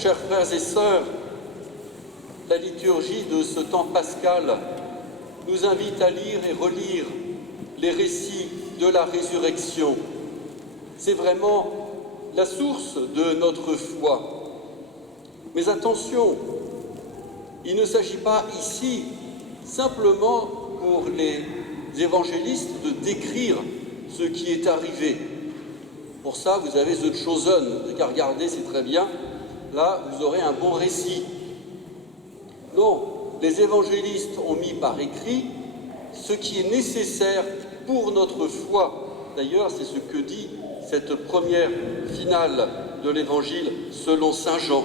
chers frères et sœurs, la liturgie de ce temps pascal nous invite à lire et relire les récits de la résurrection. C'est vraiment la source de notre foi. Mais attention, il ne s'agit pas ici simplement pour les évangélistes de décrire ce qui est arrivé. Pour ça, vous avez The Chosen, vous n'avez qu'à regarder, c'est très bien. Là, vous aurez un bon récit. Non, les évangélistes ont mis par écrit ce qui est nécessaire pour notre foi. D'ailleurs, c'est ce que dit cette première finale de l'évangile selon saint Jean.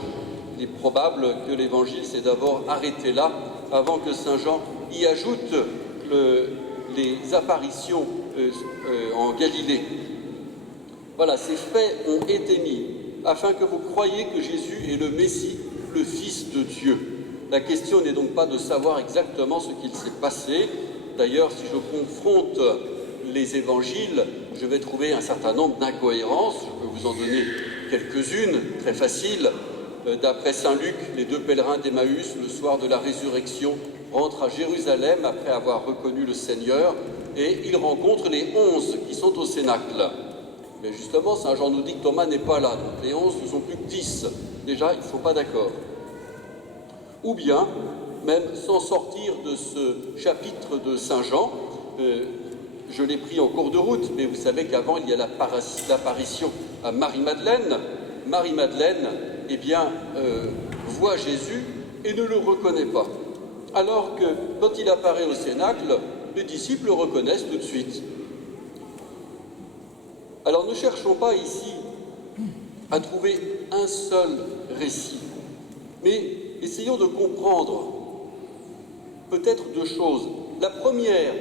Il est probable que l'évangile s'est d'abord arrêté là, avant que saint Jean y ajoute les apparitions en Galilée. Voilà, ces faits ont été mis afin que vous croyiez que Jésus est le Messie, le Fils de Dieu. La question n'est donc pas de savoir exactement ce qu'il s'est passé. D'ailleurs, si je confronte les évangiles, je vais trouver un certain nombre d'incohérences. Je peux vous en donner quelques-unes, très faciles. D'après saint Luc, les 2 pèlerins d'Emmaüs, le soir de la résurrection, rentrent à Jérusalem après avoir reconnu le Seigneur et ils rencontrent les 11 qui sont au Cénacle. Mais justement, saint Jean nous dit que Thomas n'est pas là, donc les 11 ne sont plus que 10. Déjà, ils ne sont pas d'accord. Ou bien, même sans sortir de ce chapitre de saint Jean, je l'ai pris en cours de route, mais vous savez qu'avant, il y a l'apparition à Marie-Madeleine. Marie-Madeleine, eh bien, voit Jésus et ne le reconnaît pas. Alors que, quand il apparaît au Cénacle, les disciples le reconnaissent tout de suite. Alors, ne cherchons pas ici à trouver un seul récit, mais essayons de comprendre peut-être 2 choses. La première,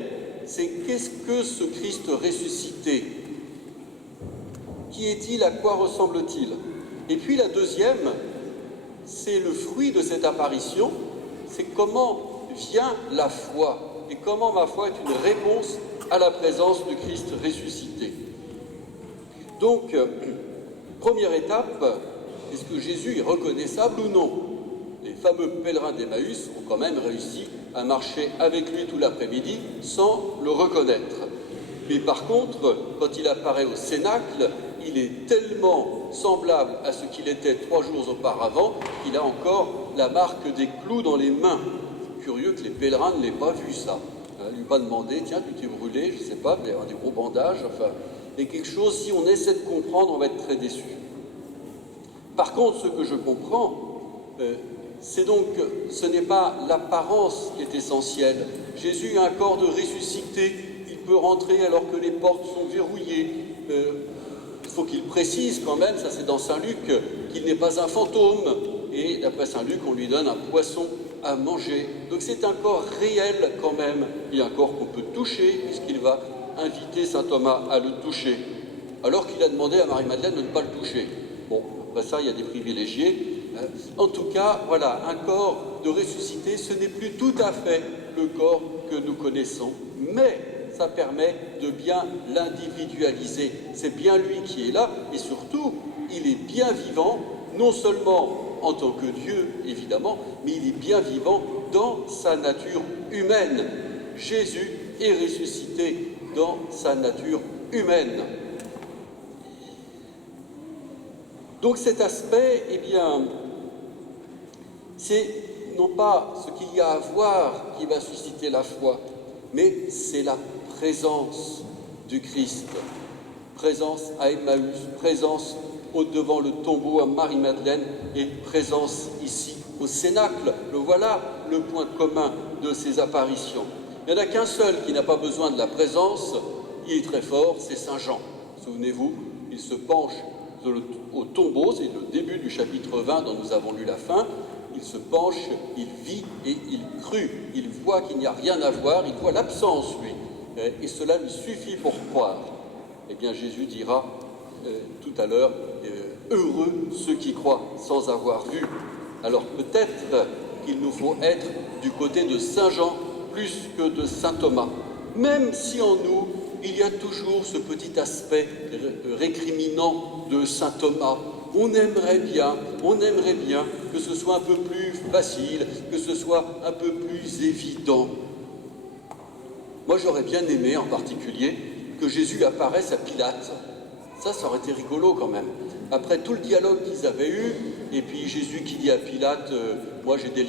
c'est qu'est-ce que ce Christ ressuscité? Qui est-il? À quoi ressemble-t-il? Et puis la deuxième, c'est le fruit de cette apparition, c'est comment vient la foi et comment ma foi est une réponse à la présence du Christ ressuscité. Donc, première étape, est-ce que Jésus est reconnaissable ou non? Les fameux pèlerins d'Emmaüs ont quand même réussi à marcher avec lui tout l'après-midi sans le reconnaître. Mais par contre, quand il apparaît au Cénacle, il est tellement semblable à ce qu'il était 3 jours auparavant qu'il a encore la marque des clous dans les mains. Curieux que les pèlerins ne l'aient pas vu ça. Lui pas demandé, tiens, tu t'es brûlé, je ne sais pas, il y a des gros bandages, enfin... Et quelque chose, si on essaie de comprendre, on va être très déçu. Par contre, ce que je comprends, c'est donc que ce n'est pas l'apparence qui est essentielle. Jésus a un corps de ressuscité, il peut rentrer alors que les portes sont verrouillées. Il faut qu'il précise quand même, ça c'est dans saint Luc, qu'il n'est pas un fantôme. Et d'après saint Luc, on lui donne un poisson à manger. Donc c'est un corps réel quand même, et un corps qu'on peut toucher, puisqu'il va inviter saint Thomas à le toucher, alors qu'il a demandé à Marie-Madeleine de ne pas le toucher. Bon, après ça, il y a des privilégiés. En tout cas, voilà, un corps de ressuscité, ce n'est plus tout à fait le corps que nous connaissons, mais ça permet de bien l'individualiser. C'est bien lui qui est là, et surtout, il est bien vivant, non seulement en tant que Dieu, évidemment, mais il est bien vivant dans sa nature humaine. Jésus est ressuscité dans sa nature humaine. Donc cet aspect, eh bien, c'est non pas ce qu'il y a à voir qui va susciter la foi, mais c'est la présence du Christ. Présence à Emmaüs, présence devant le tombeau à Marie-Madeleine et présence ici au Cénacle. Le voilà le point commun de ces apparitions. Il n'y en a qu'un seul qui n'a pas besoin de la présence, il est très fort, c'est saint Jean. Souvenez-vous, il se penche au tombeau, c'est le début du chapitre 20 dont nous avons lu la fin. Il se penche, il vit et il crut. Il voit qu'il n'y a rien à voir, il voit l'absence, lui. Et cela lui suffit pour croire. Eh bien, Jésus dira tout à l'heure, heureux ceux qui croient sans avoir vu. Alors peut-être qu'il nous faut être du côté de saint Jean plus que de saint Thomas, même si en nous, il y a toujours ce petit aspect récriminant de saint Thomas. on aimerait bien que ce soit un peu plus facile, que ce soit un peu plus évident. Moi, j'aurais bien aimé, en particulier, que Jésus apparaisse à Pilate. Ça aurait été rigolo quand même. Après tout le dialogue qu'ils avaient eu, et puis Jésus qui dit à Pilate, moi j'ai des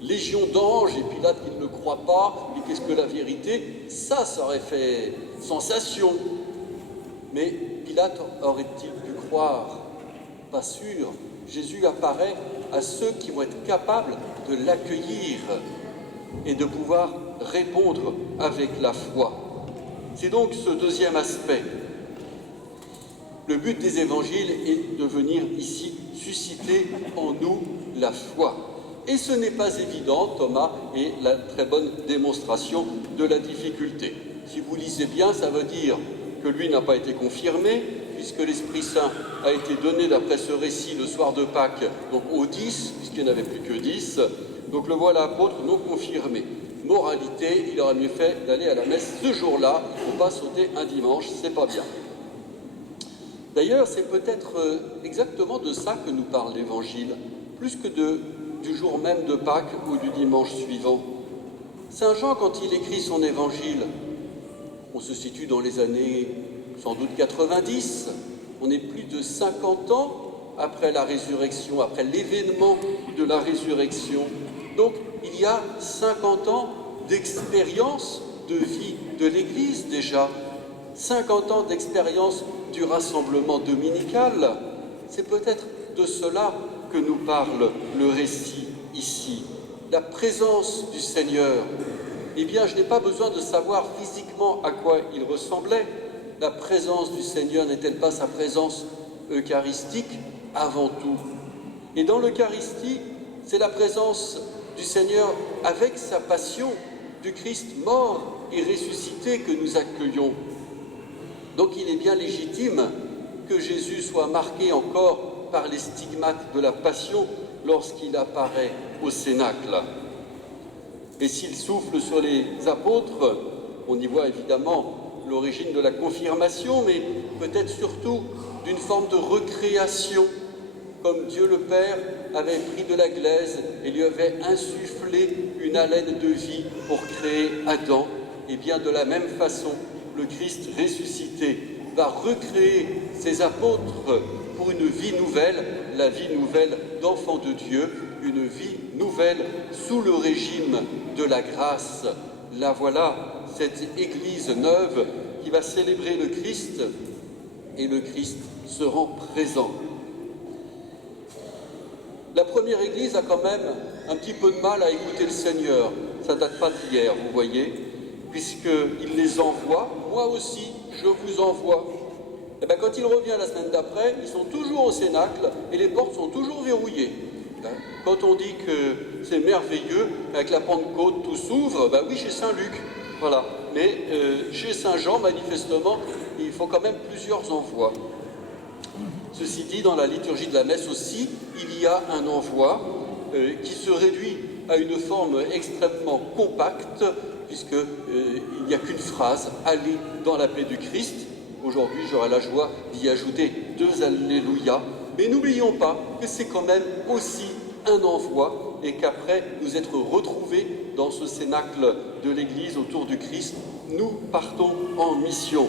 légions d'anges, et Pilate qui ne le croit pas, mais qu'est-ce que la vérité? Ça aurait fait sensation. Mais Pilate aurait-il pu croire? Pas sûr. Jésus apparaît à ceux qui vont être capables de l'accueillir et de pouvoir répondre avec la foi. C'est donc ce deuxième aspect. Le but des évangiles est de venir ici susciter en nous la foi. Et ce n'est pas évident, Thomas est la très bonne démonstration de la difficulté. Si vous lisez bien, ça veut dire que lui n'a pas été confirmé, puisque l'Esprit Saint a été donné d'après ce récit le soir de Pâques, donc aux 10, puisqu'il n'y en avait plus que 10. Donc le voilà apôtre non confirmé. Moralité, il aurait mieux fait d'aller à la messe ce jour-là, il ne faut pas sauter un dimanche, c'est pas bien. D'ailleurs, c'est peut-être exactement de ça que nous parle l'Évangile, plus que du jour même de Pâques ou du dimanche suivant. Saint Jean, quand il écrit son Évangile, on se situe dans les années sans doute 90, on est plus de 50 ans après la résurrection, après l'événement de la résurrection. Donc, il y a 50 ans d'expérience de vie de l'Église déjà, 50 ans d'expérience du rassemblement dominical. C'est peut-être de cela que nous parle le récit ici. La présence du Seigneur. Eh bien, je n'ai pas besoin de savoir physiquement à quoi il ressemblait. La présence du Seigneur n'est-elle pas sa présence eucharistique avant tout? Et dans l'Eucharistie, c'est la présence du Seigneur avec sa passion, du Christ mort et ressuscité que nous accueillons. Donc il est bien légitime que Jésus soit marqué encore par les stigmates de la passion lorsqu'il apparaît au Cénacle. Et s'il souffle sur les apôtres, on y voit évidemment l'origine de la confirmation, mais peut-être surtout d'une forme de recréation, comme Dieu le Père avait pris de la glaise et lui avait insufflé une haleine de vie pour créer Adam. Et bien de la même façon, le Christ ressuscité va recréer ses apôtres pour une vie nouvelle, la vie nouvelle d'enfants de Dieu, une vie nouvelle sous le régime de la grâce. Là voilà cette Église neuve qui va célébrer le Christ, et le Christ se rend présent. La première Église a quand même un petit peu de mal à écouter le Seigneur. Ça ne date pas d'hier, vous voyez, puisqu'il les envoie. Moi aussi, je vous envoie. Et bien, quand il revient la semaine d'après, ils sont toujours au Cénacle et les portes sont toujours verrouillées. Quand on dit que c'est merveilleux, avec la Pentecôte, tout s'ouvre, ben oui, chez Saint-Luc, voilà. Mais chez Saint-Jean, manifestement, il faut quand même plusieurs envois. Ceci dit, dans la liturgie de la messe aussi, il y a un envoi qui se réduit à une forme extrêmement compacte, puisqu'il n'y a qu'une phrase, « Allez dans la paix du Christ ». Aujourd'hui, j'aurai la joie d'y ajouter 2 Alléluia. Mais n'oublions pas que c'est quand même aussi un envoi et qu'après nous être retrouvés dans ce cénacle de l'Église autour du Christ, nous partons en mission.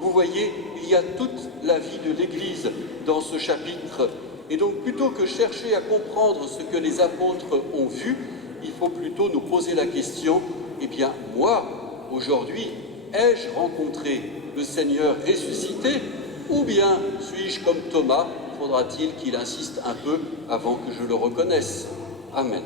Vous voyez, il y a toute la vie de l'Église dans ce chapitre. Et donc, plutôt que chercher à comprendre ce que les apôtres ont vu, il faut plutôt nous poser la question, eh bien, moi, aujourd'hui, ai-je rencontré le Seigneur ressuscité, ou bien suis-je comme Thomas? Faudra-t-il qu'il insiste un peu avant que je le reconnaisse? Amen.